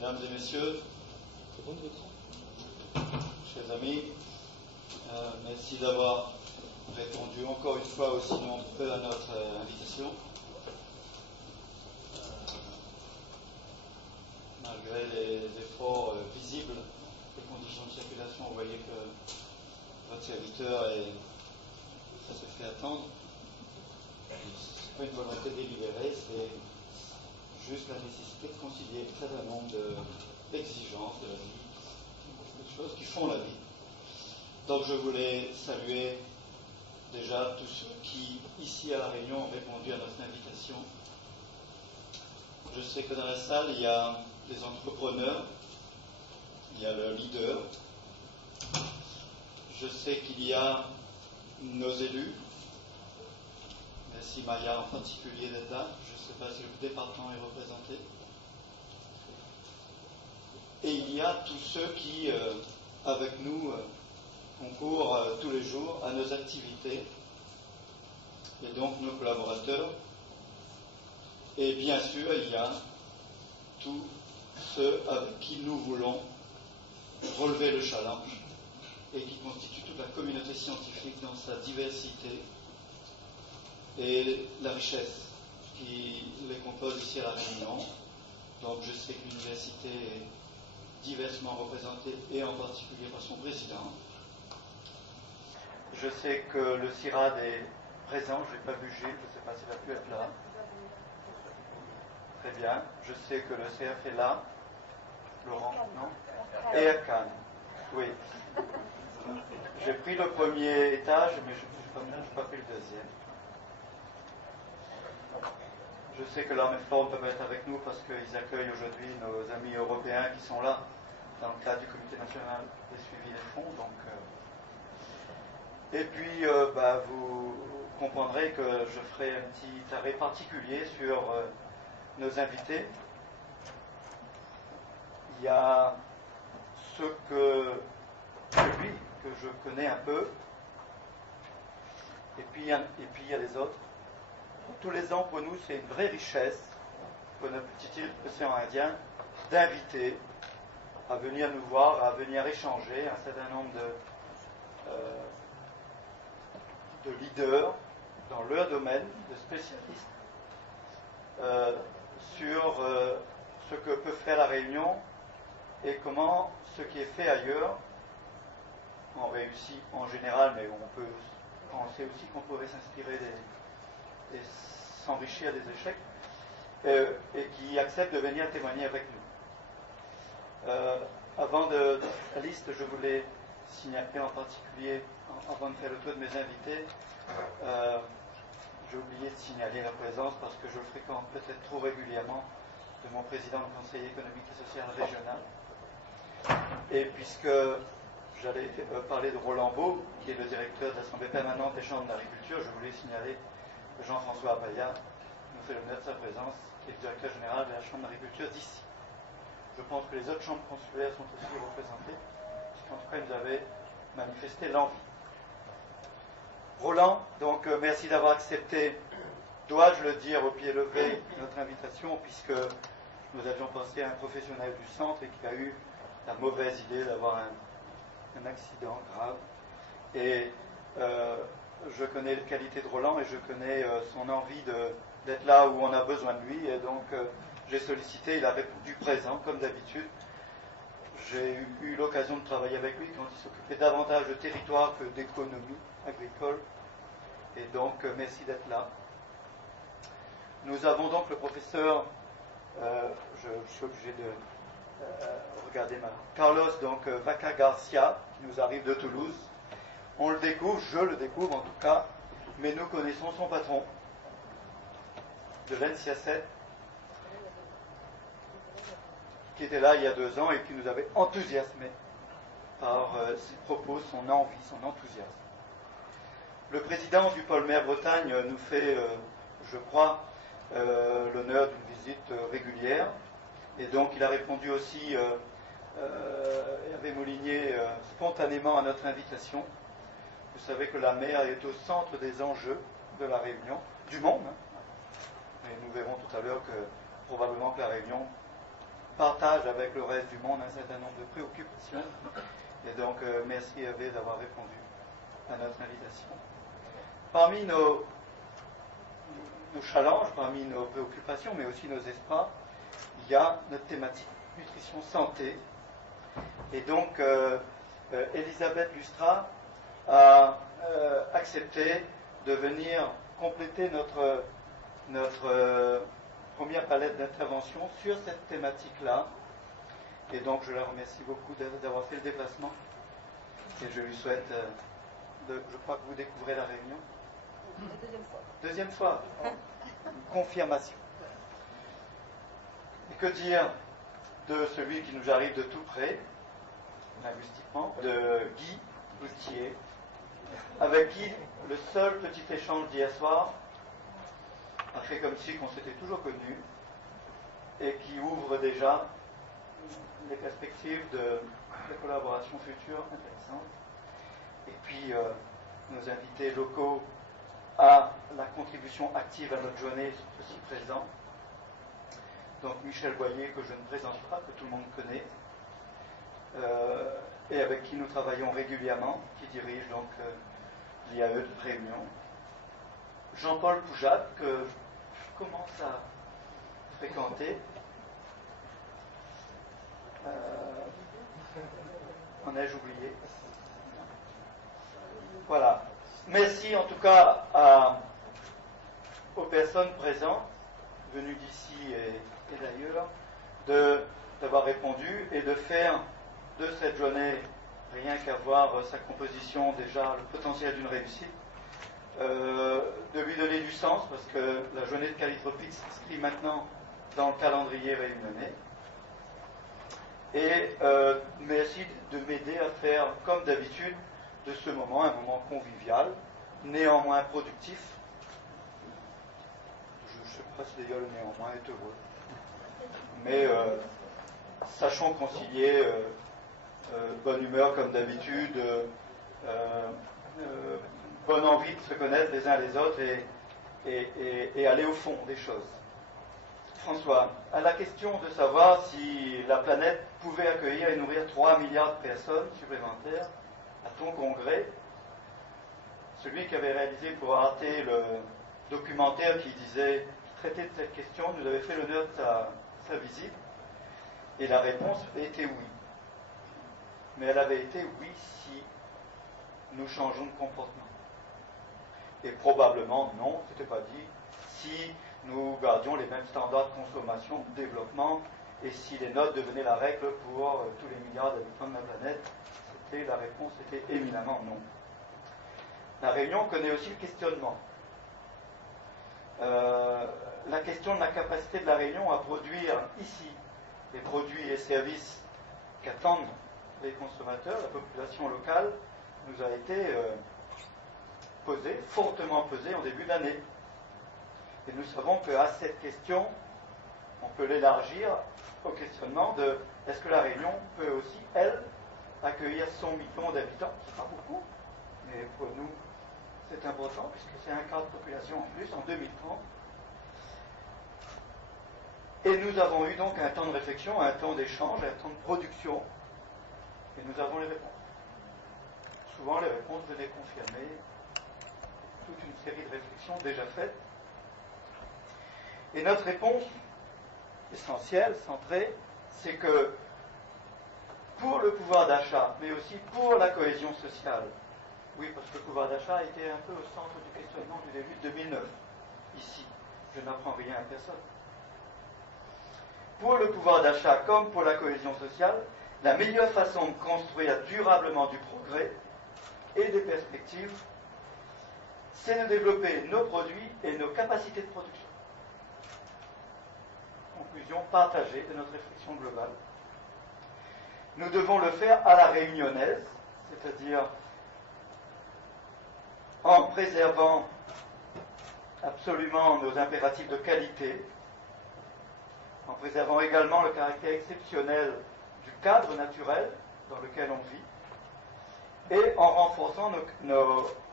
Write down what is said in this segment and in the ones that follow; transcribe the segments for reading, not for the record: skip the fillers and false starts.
Mesdames et messieurs, chers amis, merci d'avoir répondu encore une fois aussi nombreux à notre invitation. Malgré les efforts visibles des conditions de circulation, vous voyez que votre serviteur ça se fait attendre. Ce n'est pas une volonté délibérée, c'est juste la nécessité de concilier un certain nombre d'exigences de la vie, des choses qui font la vie. Donc je voulais saluer déjà tous ceux qui, ici à La Réunion, ont répondu à notre invitation. Je sais que dans la salle, il y a des entrepreneurs, il y a le leader. Je sais qu'il y a nos élus. Merci Maya en particulier d'être là. Je ne sais pas si le département est représenté. Et il y a tous ceux qui, avec nous, concourent tous les jours à nos activités, et donc nos collaborateurs. Et bien sûr, il y a tous ceux avec qui nous voulons relever le challenge et qui constituent toute la communauté scientifique dans sa diversité et la richesse qui les compose ici à La Réunion. Donc je sais que l'université est diversement représentée et en particulier par son président. Je sais que le CIRAD est présent, je n'ai pas vu Gilles, je ne sais pas s'il a pu être là. Très bien. Je sais que le CF est là. Laurent, non? Et à Cannes. Oui. J'ai pris le premier étage, mais je n'ai pas pris le deuxième. Je sais que l'Armée de Forme peuvent être avec nous parce qu'ils accueillent aujourd'hui nos amis européens qui sont là dans le cadre du Comité national des suivis des fonds. Et puis, vous comprendrez que je ferai un petit arrêt particulier sur nos invités. Il y a celui que je connais un peu, et puis il y a les autres. Tous les ans, pour nous, c'est une vraie richesse, pour notre petite île océan Indien, d'inviter à venir nous voir, à venir échanger un certain nombre de leaders dans leur domaine, de spécialistes, sur ce que peut faire La Réunion et comment ce qui est fait ailleurs, on réussit en général, mais on sait aussi qu'on pourrait s'inspirer et s'enrichir des échecs, et qui acceptent de venir témoigner avec nous. Avant la liste, je voulais signaler en particulier, avant de faire le tour de mes invités, j'ai oublié de signaler la présence parce que je le fréquente peut-être trop régulièrement de mon président du Conseil économique et social régional. Et puisque j'allais parler de Roland Beau, qui est le directeur de l'Assemblée permanente des chambres d'agriculture, je voulais signaler que Jean-François Abaya nous fait l'honneur de sa présence, qui est le directeur général de la chambre d'agriculture d'ici. Je pense que les autres chambres consulaires sont aussi représentées, puisqu'en tout cas, ils nous avaient manifesté l'envie. Roland, donc merci d'avoir accepté, dois-je le dire au pied levé, notre invitation, puisque nous avions pensé à un professionnel du centre et qui a eu la mauvaise idée d'avoir un accident grave. Et je connais les qualités de Roland et je connais son envie d'être là où on a besoin de lui. Et donc j'ai sollicité, il a répondu présent comme d'habitude. J'ai eu l'occasion de travailler avec lui quand il s'occupait davantage de territoire que d'économie agricole. Et donc merci d'être là. Nous avons donc le professeur, je suis obligé de regarder Carlos Vaca Garcia, qui nous arrive de Toulouse. On le découvre, je le découvre en tout cas, mais nous connaissons son patron de l'NCA7, qui était là il y a 2 ans et qui nous avait enthousiasmés par ses propos, son envie, son enthousiasme. Le président du pôle Mer Bretagne nous fait, je crois, l'honneur d'une visite régulière. Et donc il a répondu aussi, Hervé Molinier, spontanément à notre invitation. Vous savez que la mer est au centre des enjeux de La Réunion, du monde. Et nous verrons tout à l'heure que probablement que La Réunion partage avec le reste du monde un certain nombre de préoccupations. Et donc, merci Hervé d'avoir répondu à notre invitation. Parmi nos challenges, parmi nos préoccupations, mais aussi nos espoirs, il y a notre thématique nutrition santé. Et donc, Elisabeth Lustra a accepté de venir compléter notre première palette d'intervention sur cette thématique-là. Et donc, je la remercie beaucoup d'avoir fait le déplacement. Et je lui souhaite, je crois que vous découvrez la réunion. La deuxième fois. Deuxième fois. Une confirmation. Et que dire de celui qui nous arrive de tout près, linguistiquement, de Guy Boutier, avec qui le seul petit échange d'hier soir a fait comme si on s'était toujours connus et qui ouvre déjà les perspectives de collaboration future intéressantes. Et puis nos invités locaux à la contribution active à notre journée sont aussi présents. Donc Michel Boyer, que je ne présente pas, que tout le monde connaît, et avec qui nous travaillons régulièrement, qui dirige donc l'IAE de Réunion. Jean-Paul Poujat, que je commence à fréquenter. En ai-je oublié? Voilà. Merci en tout cas aux personnes présentes, venues d'ici et d'ailleurs, d'avoir répondu et de faire de cette journée, rien qu'à voir sa composition, déjà le potentiel d'une réussite, de lui donner du sens, parce que la journée de Calitropique s'inscrit maintenant dans le calendrier réunionnais. Et merci de m'aider à faire, comme d'habitude, de ce moment un moment convivial, néanmoins productif. Je ne sais pas si d'ailleurs le néanmoins est heureux. Mais sachons concilier bonne humeur comme d'habitude, bonne envie de se connaître les uns les autres et aller au fond des choses. François, à la question de savoir si la planète pouvait accueillir et nourrir 3 milliards de personnes supplémentaires à ton congrès, celui qui avait réalisé pour Arte le documentaire qui traitait de cette question nous avait fait l'honneur de sa visite, et la réponse était oui. Mais elle avait été oui si nous changeons de comportement. Et probablement non, ce n'était pas dit, si nous gardions les mêmes standards de consommation, de développement, et si les notes devenaient la règle pour tous les milliards d'habitants de la planète, la réponse était éminemment non. La Réunion connaît aussi le questionnement. La question de la capacité de la Réunion à produire ici les produits et services qu'attendent les consommateurs, la population locale, nous a été posée, fortement posée en début d'année. Et nous savons qu'à cette question, on peut l'élargir au questionnement de est-ce que la Réunion peut aussi, elle, accueillir 100 millions d'habitants, c'est pas beaucoup, mais pour nous, c'est important, puisque c'est un quart de population en plus en 2030. Et nous avons eu donc un temps de réflexion, un temps d'échange, un temps de production, et nous avons les réponses. Souvent, les réponses venaient confirmer toute une série de réflexions déjà faites. Et notre réponse essentielle, centrée, c'est que pour le pouvoir d'achat, mais aussi pour la cohésion sociale, oui, parce que le pouvoir d'achat a été un peu au centre du questionnement du début de 2009, ici, je n'apprends rien à personne. Pour le pouvoir d'achat comme pour la cohésion sociale, la meilleure façon de construire durablement du progrès et des perspectives, c'est de développer nos produits et nos capacités de production. Conclusion partagée de notre réflexion globale. Nous devons le faire à la réunionnaise, c'est-à-dire en préservant absolument nos impératifs de qualité, en préservant également le caractère exceptionnel du cadre naturel dans lequel on vit, et en renforçant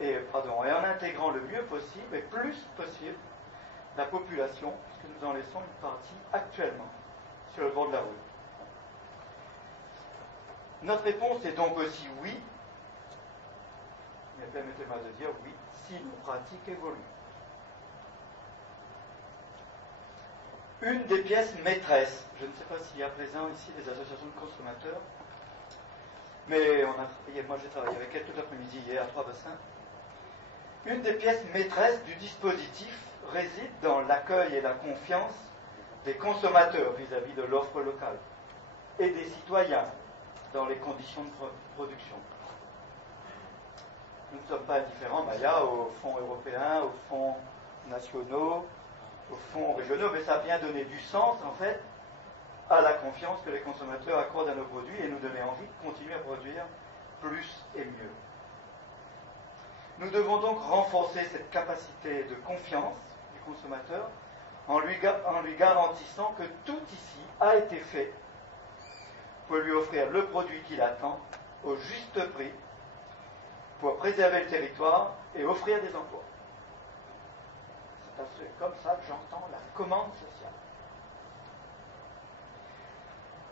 et en intégrant le mieux possible et plus possible la population, puisque nous en laissons une partie actuellement sur le bord de la route. Notre réponse est donc aussi oui, mais permettez-moi de dire oui, si nos pratiques évoluent. Une des pièces maîtresses, je ne sais pas s'il y a présent ici des associations de consommateurs, mais moi j'ai travaillé avec elles tout l'après-midi hier à Trois-Bassins. Une des pièces maîtresses du dispositif réside dans l'accueil et la confiance des consommateurs vis-à-vis de l'offre locale et des citoyens dans les conditions de production. Nous ne sommes pas indifférents, Maya, aux fonds européens, aux fonds nationaux, aux fonds régionaux, mais ça a bien donné du sens, en fait, à la confiance que les consommateurs accordent à nos produits et nous donner envie de continuer à produire plus et mieux. Nous devons donc renforcer cette capacité de confiance du consommateur en lui garantissant que tout ici a été fait pour lui offrir le produit qu'il attend au juste prix pour préserver le territoire et offrir des emplois. C'est comme ça que j'entends la commande sociale.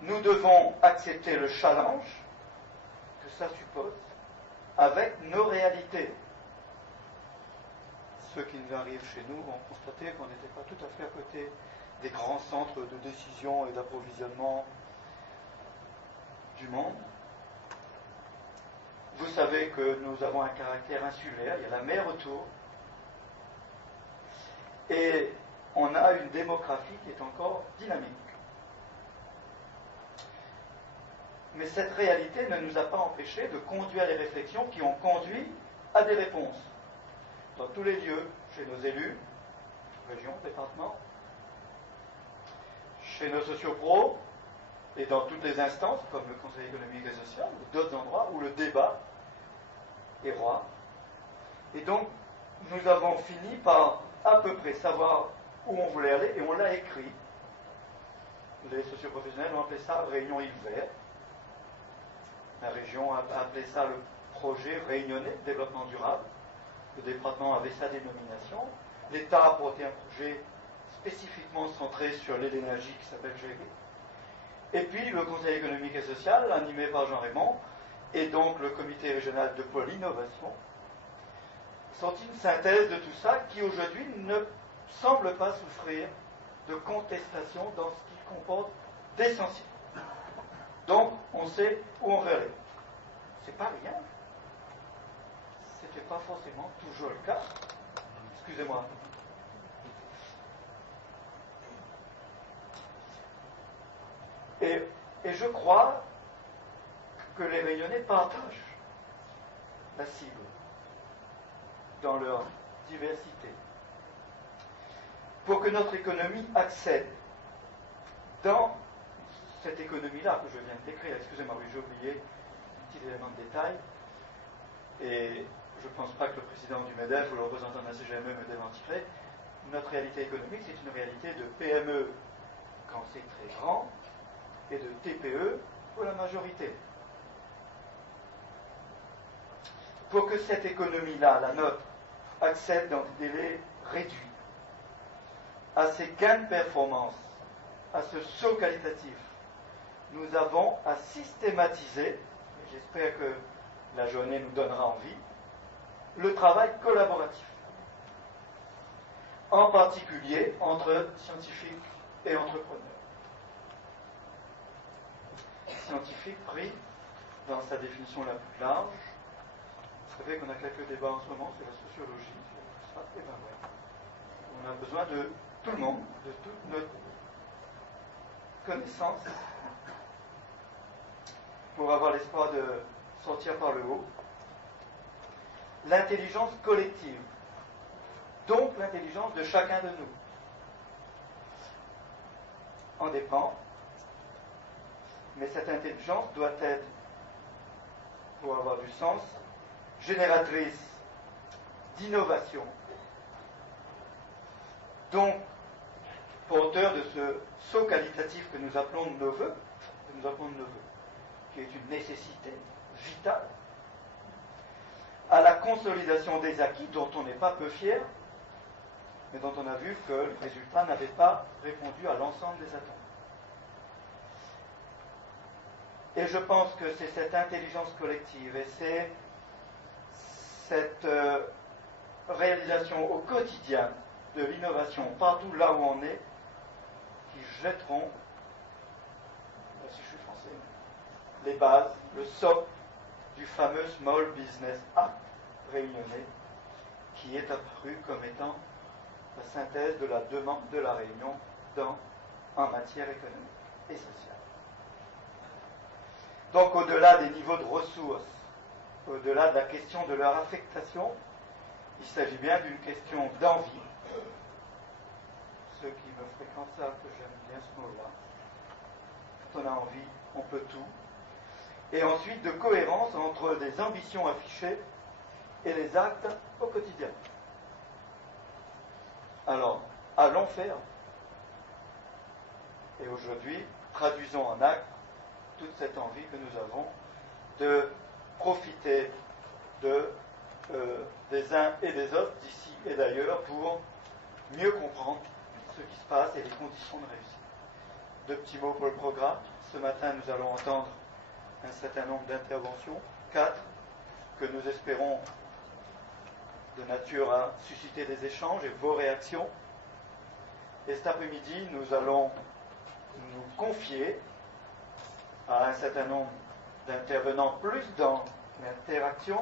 Nous devons accepter le challenge que ça suppose avec nos réalités. Ceux qui nous arrivent chez nous ont constaté qu'on n'était pas tout à fait à côté des grands centres de décision et d'approvisionnement du monde. Vous savez que nous avons un caractère insulaire, il y a la mer autour, et on a une démographie qui est encore dynamique. Mais cette réalité ne nous a pas empêchés de conduire les réflexions qui ont conduit à des réponses. Dans tous les lieux, chez nos élus, régions, départements, chez nos sociopros, et dans toutes les instances, comme le Conseil économique et social, ou d'autres endroits où le débat est roi. Et donc, nous avons fini par à peu près savoir où on voulait aller, et on l'a écrit. Les socioprofessionnels ont appelé ça Réunion Île Verte. La région a appelé ça le projet réunionnais de développement durable. Le département avait sa dénomination. L'État a porté un projet spécifiquement centré sur l'énergie qui s'appelle GEG. Et puis le Conseil économique et social, animé par Jean Raymond, et donc le comité régional de pôle innovation, sont une synthèse de tout ça qui aujourd'hui ne semble pas souffrir de contestation dans ce qu'il comporte d'essentiel. Donc on sait où on veut aller. C'est pas rien. C'était pas forcément toujours le cas. Excusez-moi. Et je crois que les Réunionnais partagent la cible dans leur diversité. Pour que notre économie accède dans cette économie-là que je viens de décrire, excusez-moi, j'ai oublié un petit élément de détail, et je ne pense pas que le président du MEDEF ou le représentant de la CGME me démentirait. Notre réalité économique, c'est une réalité de PME quand c'est très grand, et de TPE pour la majorité. Pour que cette économie-là, la nôtre, accède dans des délais réduits à ces gains de performance, à ce saut qualitatif, nous avons à systématiser, et j'espère que la journée nous donnera envie, le travail collaboratif, en particulier entre scientifiques et entrepreneurs. Scientifique pris dans sa définition la plus large. Vous savez qu'on a quelques débats en ce moment sur la sociologie, sur tout ça, et bien voilà. On a besoin de tout le monde, de toute notre connaissance, pour avoir l'espoir de sortir par le haut. L'intelligence collective, donc l'intelligence de chacun de nous, en dépend. Mais cette intelligence doit être, pour avoir du sens, génératrice d'innovation. Donc, porteur de ce saut qualitatif que nous appelons de nos voeux, qui est une nécessité vitale, à la consolidation des acquis dont on n'est pas peu fier, mais dont on a vu que le résultat n'avait pas répondu à l'ensemble des attentes. Et je pense que c'est cette intelligence collective et c'est cette réalisation au quotidien de l'innovation partout là où on est qui jetteront, si je suis français, les bases, le socle du fameux Small Business Act réunionnais qui est apparu comme étant la synthèse de la demande de la Réunion en matière économique et sociale. Donc au-delà des niveaux de ressources, au-delà de la question de leur affectation, il s'agit bien d'une question d'envie. Ceux qui me fréquentent savent que j'aime bien ce mot-là. Quand on a envie, on peut tout. Et ensuite de cohérence entre des ambitions affichées et les actes au quotidien. Alors, allons faire. Et aujourd'hui, traduisons en actes toute cette envie que nous avons de profiter des uns et des autres, d'ici et d'ailleurs, pour mieux comprendre ce qui se passe et les conditions de réussite. Deux petits mots pour le programme. Ce matin, nous allons entendre un certain nombre d'interventions, 4, que nous espérons de nature à susciter des échanges et vos réactions. Et cet après-midi, nous allons nous confier à un certain nombre d'intervenants plus dans l'interaction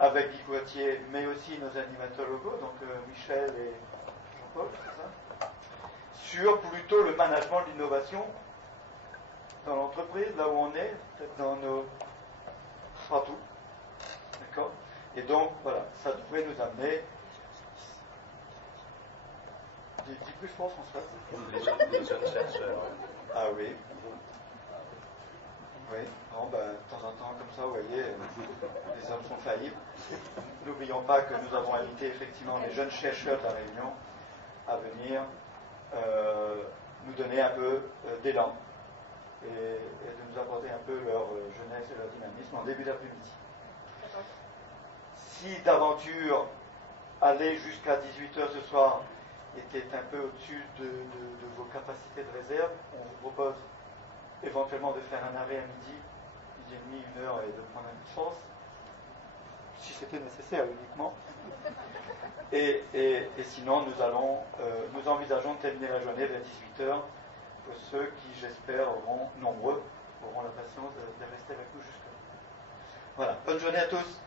avec Guy Poitier, mais aussi nos animateurs locaux, donc Michel et Jean-Paul, c'est ça, sur plutôt le management de l'innovation dans l'entreprise, là où on est, peut-être dans nos... partout. D'accord ? Et donc, voilà, ça devrait nous amener... Dis plus fort, François. Les jeunes chercheurs. Ah oui. Oui, bon, ben, de temps en temps, comme ça, vous voyez, les hommes sont faillibles. N'oublions pas que nous avons invité effectivement les jeunes chercheurs de la Réunion à venir nous donner un peu d'élan et de nous apporter un peu leur jeunesse et leur dynamisme en début d'après-midi. Si d'aventure aller jusqu'à 18h ce soir était un peu au-dessus de vos capacités de réserve, on vous propose éventuellement de faire un arrêt à midi et demi, 1 heure et de prendre un peu de chance, si c'était nécessaire uniquement. Et sinon, nous envisageons de terminer la journée vers 18h pour ceux qui, j'espère, nombreux, auront la patience de rester avec nous jusque-là. Voilà, bonne journée à tous.